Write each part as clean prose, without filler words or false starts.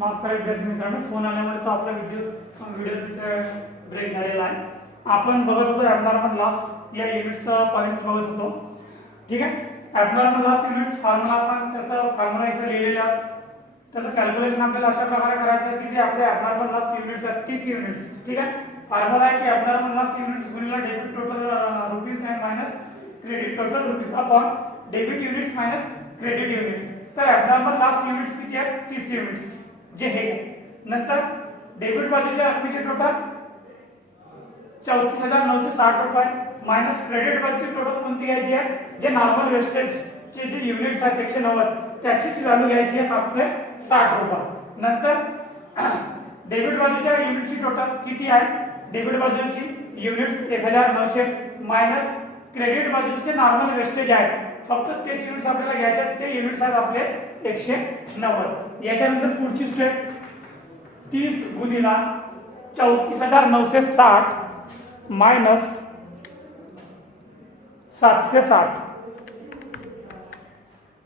माफ करा विद्यार्थी मित्रांनो, फोन आल्यामुळे तो आपला व्हिडिओ तिथे ब्रेक झालेला आहे. आपण बघत होतो ॲबनॉर्मल लॉस या युनिट्सचा पॉईंट्स बघत होतो. ठीक आहे. ॲबनॉर्मल लॉस युनिट्स फॉर्म्युला आपण त्याचा फॉर्म्युला इथे लिहिलेला आहे. त्याचं कॅल्क्युलेशन आपल्याला अशा प्रकारे करायचं आहे की जे आपले ॲबनॉर्मल लॉस युनिट्स आहेत 30 युनिट्स. ठीक आहे. फॉर्म्युला आहे की ॲबनॉर्मल लॉस युनिट्स गुणिले debit total rupees and minus credit total rupees upon debit units minus credit units. तर ॲबनॉर्मल लॉस युनिट्स किती आहेत? 30 युनिट्स जे हे. नंतर डेबिट बाजूच्या रकमेचे टोटल 34,960 रुपये मायनस क्रेडिट बाजूची टोटल कोणती घ्यायची आहे? जे नॉर्मल वेस्टेज चे जे युनिट्स आहेत 190 त्याचीच व्हॅल्यू घ्यायची आहे 760 रुपये. नंतर डेबिट बाजूच्या युनिटची टोटल किती आहे? डेबिट बाजूची युनिट्स 1900 मायनस क्रेडिट बाजूचे जे नॉर्मल वेस्टेज आहे फक्त तेच युनिट्स आपल्याला घ्यायचे आहेत. ते युनिट्स आहेत आपले 190. याच्यानंतर पुढची स्टेप 30 गुणिला 34,960 मायनस 760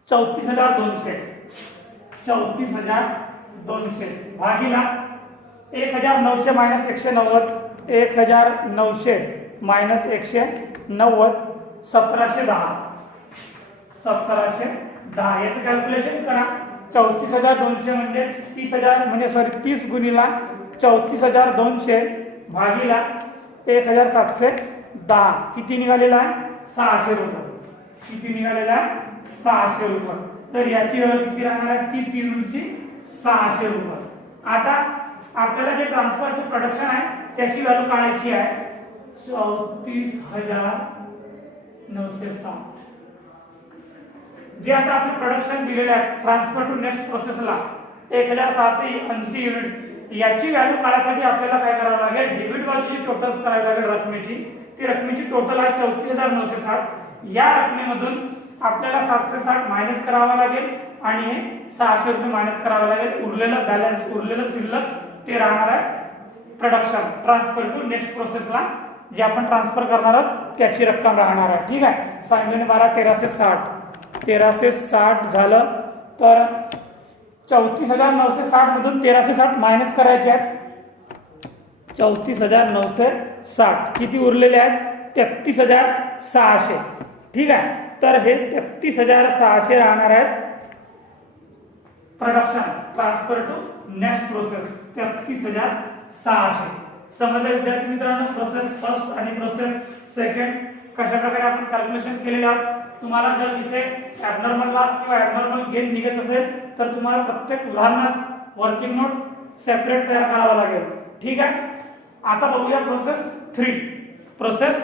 34,200 भागीला 1,900 मायनस 190 1,900 मायनस 190 1710 याचं कॅल्क्युलेशन करा. 34,200 म्हणजे 30,000 म्हणजे 30 गुणिला 34,200 भागीला 1,710 किती निघालेला आहे? 600 रुपये. किती निघालेला आहे? 600 रुपये. तर याची व्हॅल्यू किती राहणार आहे? 30 युनिटची 600 रुपये. आता आपल्याला जे ट्रान्सफरचे प्रोडक्शन आहे त्याची व्हॅल्यू काढायची आहे 34,960. जे आता आपले प्रोडक्शन दिलेले आहे ट्रान्सफर टू नेक्स्ट प्रोसेसला 1,680 युनिट्स. याची व्हॅल्यू काढण्यासाठी आपल्याला काय करावं लागेल? डेबिट बाजूची टोटल्स करावी लागेल रकमेची. ती रकमेची टोटल आहे 34,960. या रकमेमधून आपल्याला 760 मायनस करावा लागेल आणि 600 रुपये मायनस करावे लागेल. उरलेलं बॅलन्स उरलेलं शिल्लक ते राहणार आहे प्रोडक्शन ट्रान्सफर टू नेक्स्ट प्रोसेसला जे आपण ट्रान्सफर करणार आहोत त्याची रक्कम राहणार आहे. ठीक आहे. 12 1360 झालं. तर 34,960 मधून 1360 मायनस करायचे आहेत. 34,960 किती उरलेले आहेत? 33,600. ठीक आहे. तर हे 33,600 राहणार आहेत production transfer to next process. 33,600. समजलं विद्यार्थी मित्रांनो? प्रोसेस फर्स्ट आणि प्रोसेस सेकंड कशा प्रकारे आपण कॅल्क्युलेशन केलेले आहोत. तुम्हाला जर इथे ॲबनॉर्मल लॉस किंवा ॲबनॉर्मल गेन निघत असेल तर तुम्हाला प्रत्येक उदाहरणात वर्किंग नोट सेपरेट तयार करावा लागेल. ठीक आहे. आता बघूया प्रोसेस 3. प्रोसेस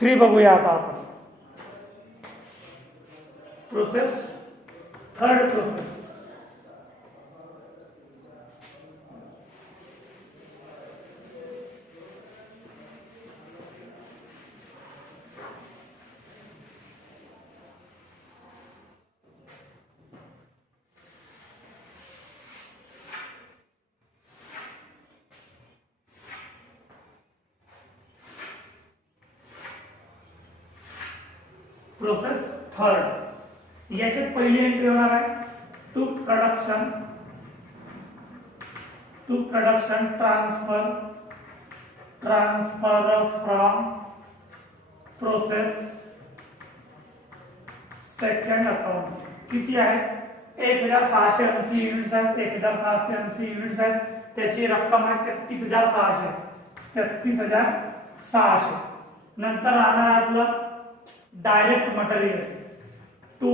3 बघूया आता आपण. Process third process. Process third याच्यात पहिली एंट्री होणार आहे to production transfer from process second account. किती आहे? 1,680 युनिट्स आहेत. 1,680 युनिट्स आहेत. त्याची रक्कम आहे 33,600. 33,600. नंतर राहणार आपलं direct material to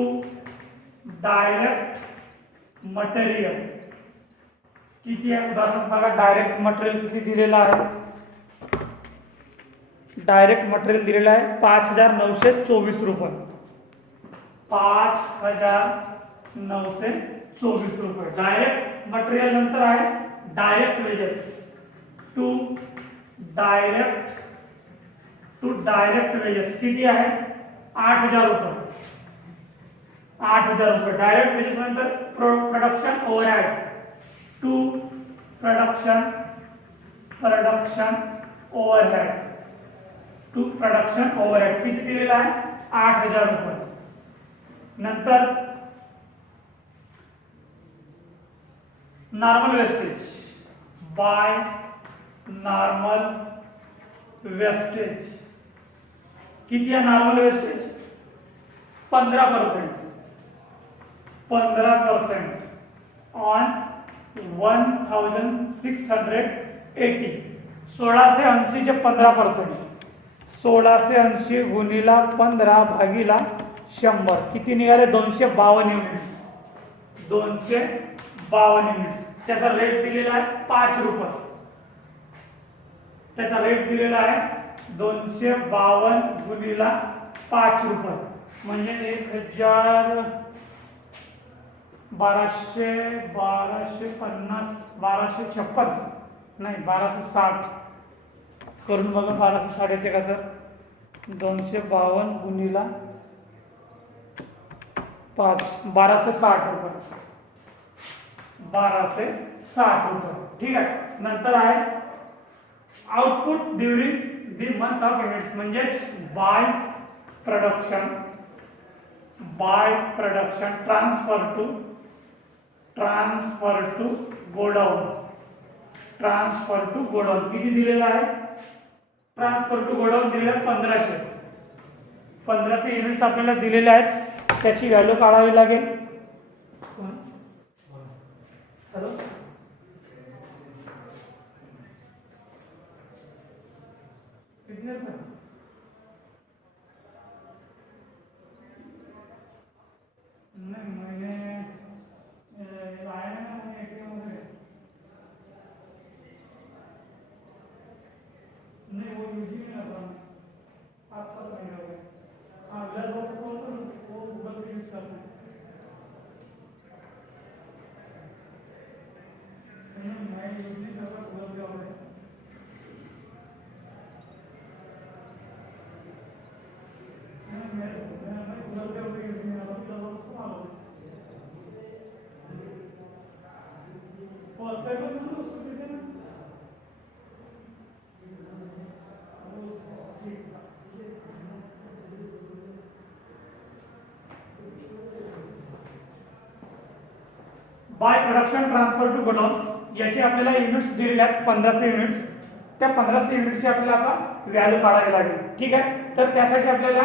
direct material. किती आहे? उदाहरणार्थ बघा डायरेक्ट मटेरियल किती दिलेलं आहे? डायरेक्ट मटेरियल दिलेलं आहे 5,924 रुपये. 5,924 रुपये डायरेक्ट मटेरियल. नंतर आहे direct wages to direct wages. किती आहे? 8,000 रुपये. 8,000 रुपये डायरेक्ट वेजेस. नंतर production overhead to production overhead किती दिलेला आहे? 8,000 रुपये. नंतर normal wastage, by normal wastage किती आहे नॉर्मल वेस्टेज 15%, 15% ऑन 1680, 1680 चे 15%, 1680 गुणिला 15 भागीला 100 किती निघाले 252 युनिट्स, 252 युनिट्स. त्याचा रेट दिलेला आहे 5 रुपये, त्याचा रेट दिलेला आहे 252 गुणिला 5 रुपये म्हणजे 1250 नाही 1260 करून बघा 1260 येते का सर. 252 गुणिला 5 1260 रुपये, 1260 रुपये. ठीक आहे. नंतर आहे output during the month of units म्हणजे by production transfer to godown, transfer to godown किती दिलेला आहे. ट्रान्सफर टू गोडाऊन दिलेला आहे 1500 युनिट्स आपल्याला दिलेले आहेत. त्याची व्हॅल्यू काढावी लागेल. हॅलो किती नहीं मैंने लाया ना एटीएम में नहीं वो यूज ही नहीं करता 7 महीने हो गए. हाँ अगला वो गूगल पे यूज करते हैं. मैं यूज नहीं करता गूगल पे और by production transfer to godown याचे आपल्याला युनिट्स दिलेले आहेत 1500 युनिट्स. त्या 1500 युनिट्सची आपल्याला आता व्हॅल्यू काढावी लागेल. ठीक आहे. तर त्यासाठी आपल्याला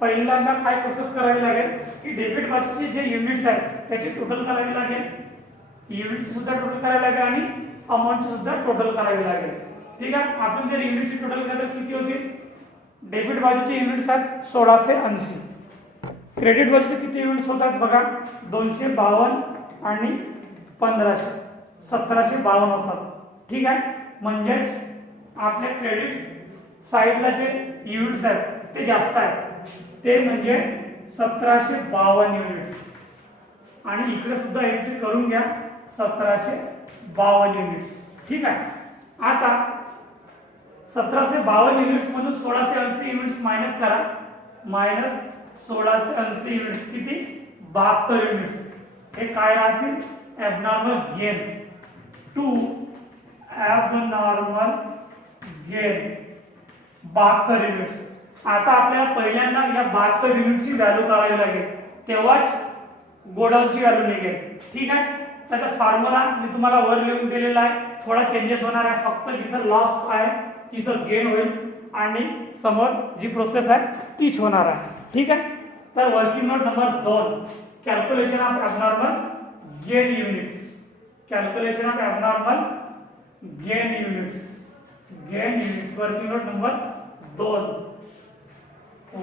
पहिल्यांदा काय प्रोसेस करावी लागेल की डेबिट बाजूचे जे युनिट्स आहेत त्याची टोटल करावी लागेल, युनिट्स सुद्धा टोटल करावी लागेल आणि अमाउंट सुद्धा टोटल करावी लागेल. ठीक आहे. आपण जर युनिटची टोटल केलं तर किती होतील. डेबिट बाजूचे युनिट्स आहेत 1680, क्रेडिट बाजूचे किती युनिट्स होतात बघा 252 आणि 1500 1752 होतात. ठीक आहे. म्हणजेच आपल्या क्रेडिट साइडला जे युनिट्स आहेत ते जास्त आहेत, ते म्हणजे 1752 युनिट्स आणि इकडे सुद्धा एंट्री करून घ्या 1752 युनिट्स. ठीक आहे. आता 1752 युनिट्स मधून 1680 युनिट्स मायनस करा, मायनस 1680 युनिट्स किती 72 युनिट्स. हे काय राहतील abnormal gain to abnormal gain 72 units. आता आपल्याला पहिल्यांदा या 72 युनिटची व्हॅल्यू काढावी लागेल, तेव्हाच गोडाऊनची व्हॅल्यू निघेल. ठीक आहे. त्याचा फॉर्म्युला मी तुम्हाला वर लिहून दिलेला आहे. थोडा चेंजेस होणार आहे, फक्त जिथं लॉस आहे तिथं गेन होईल आणि समोर जी प्रोसेस आहे तीच होणार आहे. ठीक आहे. तर working note number 2 calculation of abnormal gain units, calculation of abnormal gain units, gain units working note number 2,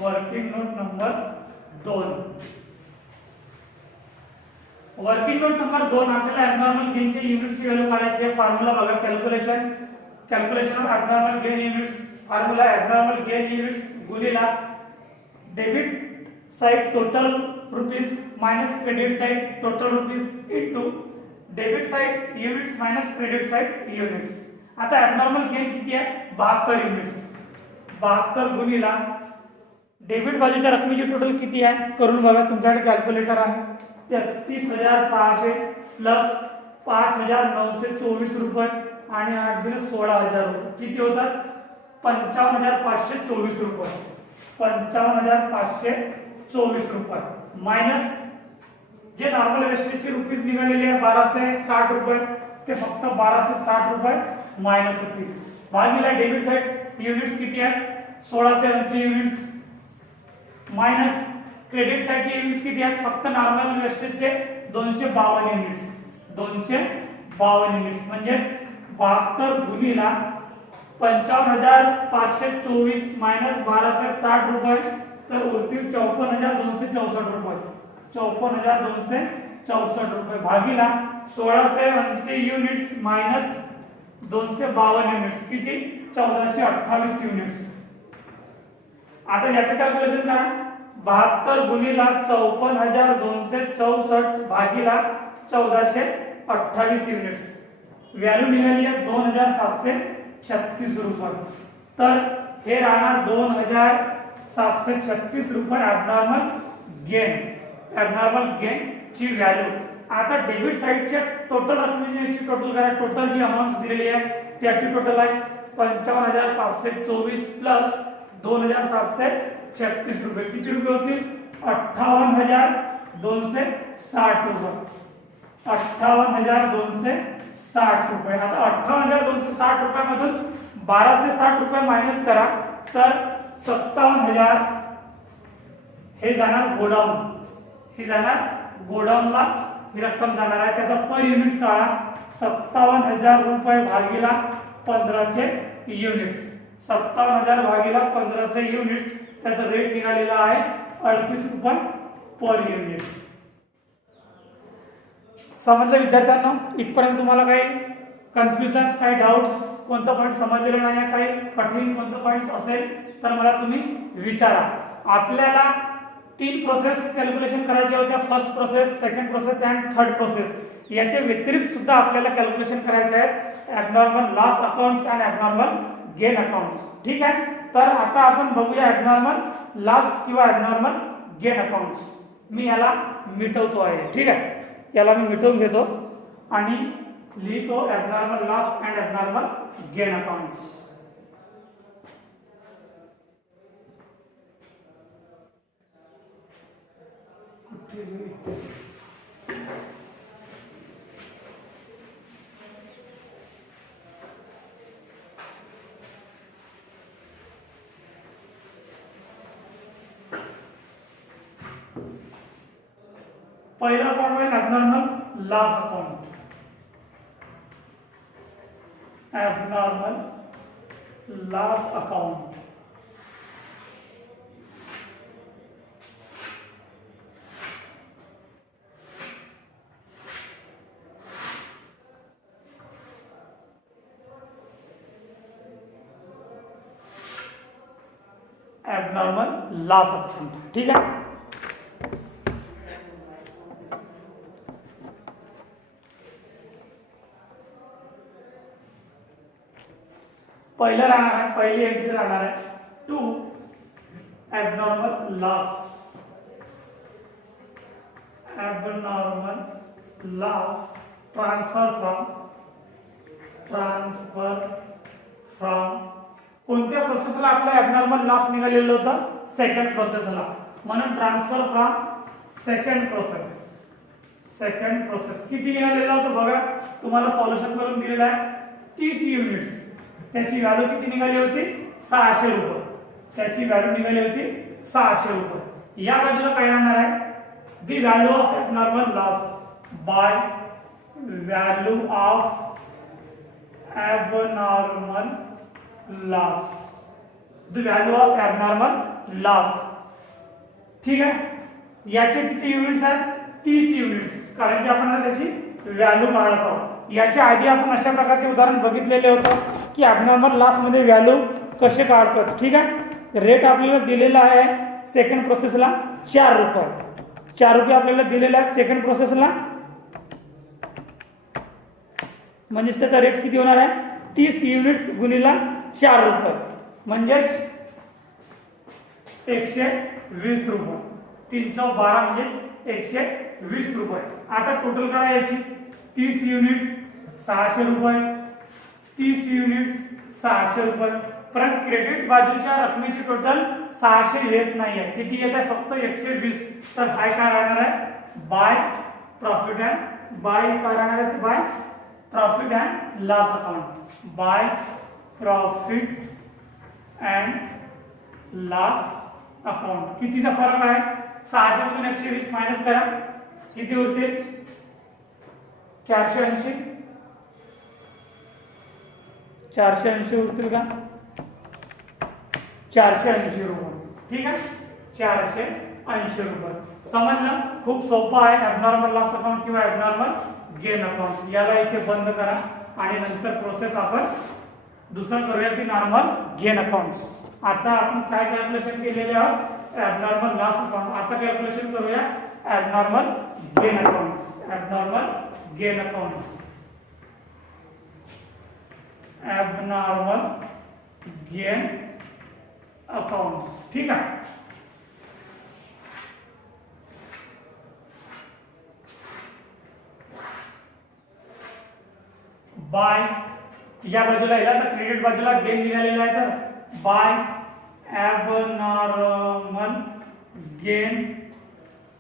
working note number 2. Working note number 2 आपल्याला ॲबनॉर्मल गेनचे युनिटची व्हॅल्यू काढायची आहे. फॉर्म्युला बघा calculation of abnormal gain units. Formula abnormal gain units गुणिला debit side total rupees minus credit side total rupees into debit side units minus credit side units. आता abnormal gain किती आहे 72 units. 72 गुणिला debit बाजूच्या रकमेची total किती आहे करून बघा, तुमच्याकडे कॅल्क्युलेटर आहे. 33,600 प्लस 5,924 रुपये आणि 8 दिवस 16,000 रुपये किती होतात 55,524 रुपये. 55,524 रुपये माइनस जे नॉर्मल वेस्टेजचे रुपीज निघालेले आहे 1260 रुपये ते फक्त 1260 रुपये मायनस होतील. भागिले डेबिट साइड युनिट्स किती आहेत 1680 युनिट्स मायनस क्रेडिट साइडचे युनिट्स किती आहेत फक्त नॉर्मल वेस्टेजचे 252 युनिट्स 252 युनिट्स म्हणजे 72 गुणिला 55,524 मायनस 1260 रुपये तर उरतील 54,264 रुपये 54,264 रुपये भागिला 1680 युनिट्स मायनस 252 युनिट्स किती 1428 युनिट्स. आता याचं कॅल्क्युलेशन करा 72 गुणिला 54,264 भागिला 1428 युनिट्स व्हॅल्यू निघाली आहे 2,736 रुपये. तर हे राहणार 2,736 रुपये ॲबनॉर्मल गेन ची व्हॅल्यू. आता डेबिट साइडच्या टोटल रकमेची टोटल करा. टोटल जी अमाउंट दिलेली आहे त्याची टोटल आहे 55,524 प्लस 2,736 रुपये किती रुपये होतील 58,260 रुपये 58,260 रुपये. आता 58,260 रुपयामधून 1260 रुपये मायनस करा तर 57,000 हे जाणार गोडाऊनला ही रक्कम जाणार आहे. त्याचा पर युनिट काढा 57,000 रुपये भागिला 1500 युनिट्स 57,000 भागिला 1500 युनिट्स त्याचा रेट निघालेला आहे 38 रुपये पर युनिट. समजलं विद्यार्थ्यांना इथपर्यंत तुम्हाला काही कन्फ्युजन काही डाउट्स कोणता पॉईंट समजलेला नाही काही कठीण कोणता पॉईंट्स असेल तर मला तुम्ही विचारा. आपल्याला 3 प्रोसेस कॅल्क्युलेशन करायचे होत्या first process second process and third process. याच्या व्यतिरिक्त सुद्धा आपल्याला कॅल्क्युलेशन करायचे आहेत abnormal loss accounts and abnormal gain accounts. ठीक आहे तर आता आपण बघूया ॲबनॉर्मल लॉस किंवा ॲबनॉर्मल गेन अकाउंट्स. मी याला मिटवतो आहे. ठीक आहे याला मी मिटवून घेतो आणि लिहितो abnormal loss and abnormal gain accounts. पहिला अकाउंट आहे abnormal loss account. Abnormal loss account abnormal loss account. ठीक आहे पहिला राहणार आहे पहिली एंट्री राहणार आहे to abnormal loss transfer from कोणत्या प्रोसेसला आपला ॲबनॉर्मल लॉस निघालेलं होतं सेकंड प्रोसेसला म्हणून ट्रान्सफर फ्रॉम सेकंड प्रोसेस किती निघालेलं होतं बघा तुम्हाला सॉल्युशन करून दिलेलं आहे 30 युनिट्स. त्याची व्हॅल्यू किती निघाली होती 600 रुपये. त्याची व्हॅल्यू निघाली होती 600 रुपये. या बाजूला काय राहणार आहे the value of abnormal loss by value of abnormal loss the value of abnormal loss. ठीक आहे याचे किती युनिट्स आहेत 30 युनिट्स कारण की आपण त्याची व्हॅल्यू काढत आहोत. याच्या आधी आपण अशा प्रकारचे उदाहरण बघितलेले होतं की ॲबनॉर्मल लॉस मध्ये व्हॅल्यू कसे काढतात. ठीक आहे रेट आपल्याला दिलेला आहे सेकंड प्रोसेसला 4 रुपये आपल्याला दिलेला आहे सेकंड प्रोसेसला म्हणजेच त्याचा रेट किती होणार आहे 30 युनिट्स गुणिला 4 रुपये म्हणजेच 120 रुपये 312 म्हणजे 120 रुपये. आता टोटल करा याची 30 युनिट्स 600 रुपये 30 युनिट्स 600 रुपये. परंतु क्रेडिट बाजूच्या रकमेची टोटल 600 येत नाही आहे किती येत आहे फक्त 120. तर हाय काय राहणार आहे बाय प्रॉफिट अँड बाय काय राहणार आहे by profit and loss account by profit and loss account कितीचा फरक आहे 600 मधून 120 मायनस करा किती होते 480 होतील का 480 रुपये ठीक आहे 480 रुपये समजलं खूप सोपं आहे ॲबनॉर्मल लॉस अकाउंट किंवा ॲबनॉर्मल गेन अकाउंट याला इथे बंद करा आणि नंतर प्रोसेस आपण दुसरं करूया की नॉर्मल गेन अकाउंट्स आता आपण काय कॅल्क्युलेशन केलेले आहोत ॲबनॉर्मल लॉस अकाउंट आता कॅल्क्युलेशन करूया abnormal gain accounts abnormal gain accounts abnormal gain accounts ठीक आहे बाय या बाजूला याला तर क्रेडिट बाजूला गेन निघालेला आहे तर by abnormal gain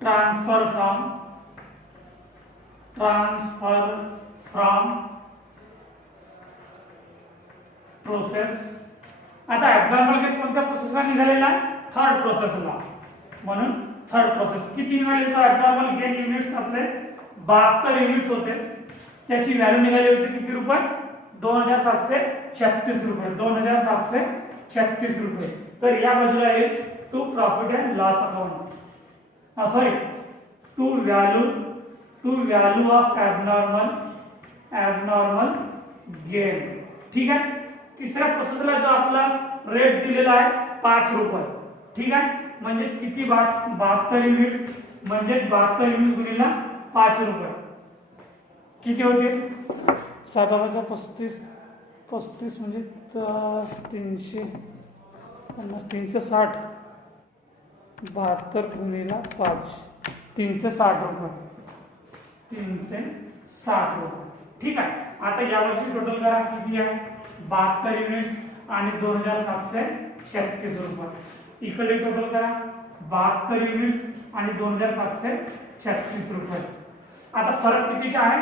transfer from process आता ॲबनॉर्मल गेन कोणत्या प्रोसेसला निघालेला आहे थर्ड प्रोसेसला म्हणून थर्ड प्रोसेस किती निघाले तर ॲबनॉर्मल गेन युनिट्स आपले 72 युनिट्स होते त्याची व्हॅल्यू निघाली होती किती रुपये 2736 रुपये 2736 रुपये तर या बाजूला येईल to profit and loss account sorry to value of abnormal gain ठीक आहे तिसऱ्या प्रोसेसला जो आपला रेट दिलेला आहे 5 रुपये ठीक आहे म्हणजे किती 72 युनिट म्हणजे 72 युनिट गुणिले 5 रुपये किती होते 735 म्हणजे 350 360 72 गुणिले 5 360 रुपये 360 रुपये ठीक आहे आता यावर्षी टोटल करा किती आहे 72 युनिट्स आणि 2736 रुपये इकडे टोटल करा 72 युनिट्स आणि 2736 रुपये आता फरक कितीचा आहे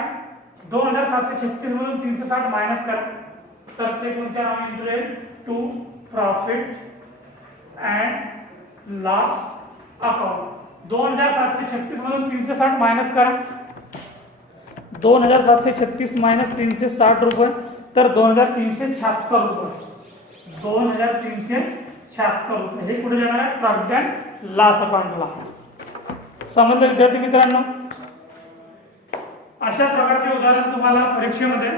2736 मधून 360 मायनस करा तर ते कोणत्या नावाने येईल to profit and loss account 2736 मधून 360 मायनस करा 2736 मायनस 360 रुपये तर 2376 रुपये 2376 रुपये हे कुठे जाणार आहे प्रॉफिट अँड लॉस अकाउंटला समजलं विद्यार्थी मित्रांनो अशा प्रकारचे उदाहरण तुम्हाला परीक्षेमध्ये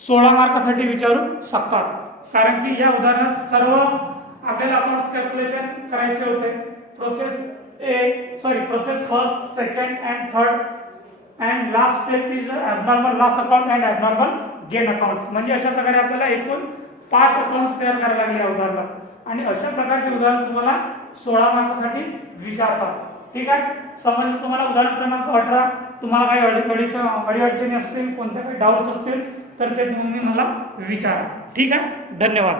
16 मार्कासाठी विचारू शकतात कारण की या उदाहरणात सर्व आपल्याला अकाउंट्स कॅल्क्युलेशन करायचे होते process first second and third and last step is abnormal loss account and abnormal gain account म्हणजे अशा प्रकारे आपल्याला एकूण 5 अकाउंट्स तयार करायला लागले या उदाहरणात आणि अशा प्रकारचे उदाहरण तुम्हाला 16 मार्कासाठी विचारतात ठीक आहे समजलं तुम्हाला उदाहरण क्रमांक 18 तुम्हाला काही अडीअडचणी असतील कोणत्या काही डाऊट्स असतील तर ते तुम्ही मला विचारा ठीक आहे धन्यवाद